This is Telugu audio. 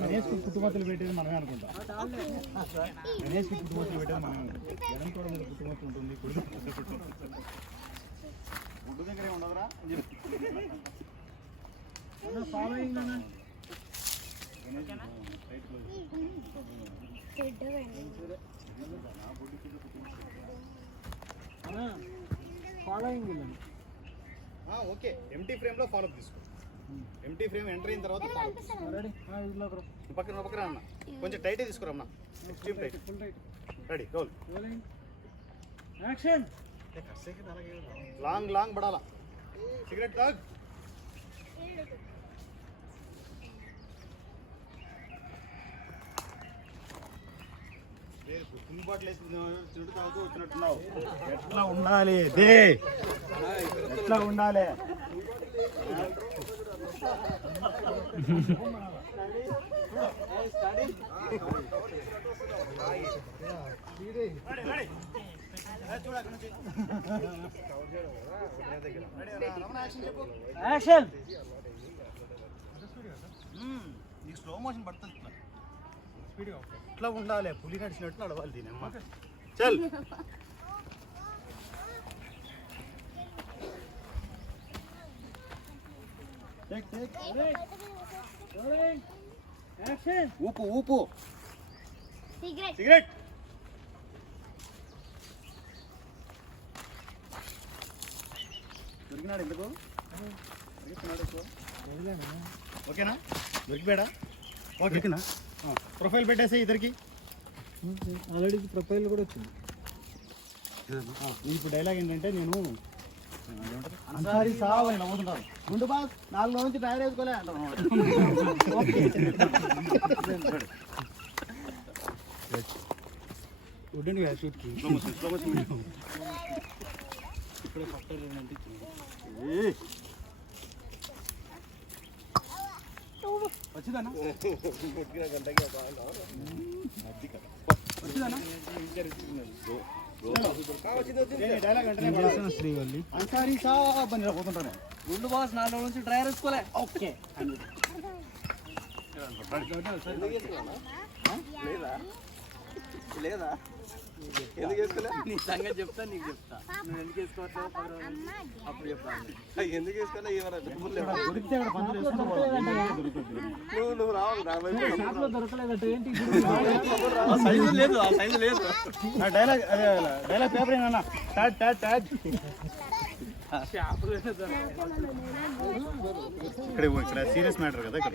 గణేష్కి పుట్టుమతులు పెట్టేది మనమే అనుకుంటాం. గణేష్కి పుట్టుమతులు పెట్టేది మనమే అనుకుంటాం. జనం కూడా మీద పుట్టుమతులు ఉంటుంది. గుడ్డు దగ్గరే ఉండదురా అని చెప్పి ఫాలోయింగ్ ఫాలోయింగ్ ఓకే. ఎంటీ ఫ్రేమ్లో ఫాలోఅప్ తీసుకో. ఎంటీ ఫ్రేమ్ ఎంటర్ అయిన తర్వాత పక్కన పక్కన అన్న కొంచెం టైట్ తీసుకురమ్మా. Ready roll. Action. Long long పడాలా. సిగరెట్ తాగ్. కుంబాట్లు వేసి చెడు తాగుతూ వచ్చినట్టున్నావు. ఎట్లా ఉండాలి దే, ఎట్లా ఉండాలి. యాక్షన్. నీకు స్లో మోషన్ పడుతుంది. ఇట్లా ఉండాలి. పులి నడిచినట్టు నడవాలి దీని అమ్మ. చల్. ఊపు ఊపు. సిగరెట్. దొరికినాడు ఎందుకు? ఓకేనా? దొరికిపోయాడా? ఓకేనా? ప్రొఫైల్ పెట్టేసే ఇద్దరికి. ఆల్రెడీ ప్రొఫైల్ కూడా వచ్చింది. ఇప్పుడు డైలాగ్ ఏంటంటే నేను అన్సారీ సావ్ అని నమ్ముతుంటాను. ముందు బాస్ 4 నుంచి టైర్ వేసుకోలే అంటాను. షూట్కి ఇప్పుడే పట్టారంటే వచ్చిందన్నా శ్రీవల్లి అన్సారీ సాబ్ అని పోతుంటాను. ముందు బాస్ 4 నుంచి డ్రైవర్ వేసుకోలే. ఓకే లేదా ఎందుకు వేసుకోలే? నీ సంగతి చెప్తా, నీకు చెప్తా. నువ్వు ఎందుకు వేసుకోవట్లేదు అప్పుడు చెప్తాను. ఎందుకు వేసుకోలే? నువ్వు రావాలి. సైజు లేదు, ఆ సైజు లేదు. డైలాగ్ డైలాగ్ పేపర్ ఏమన్నా టాట్ టాట్ టాట్ ఇక్కడ సీరియస్ మ్యాటర్ కదా ఇక్కడ.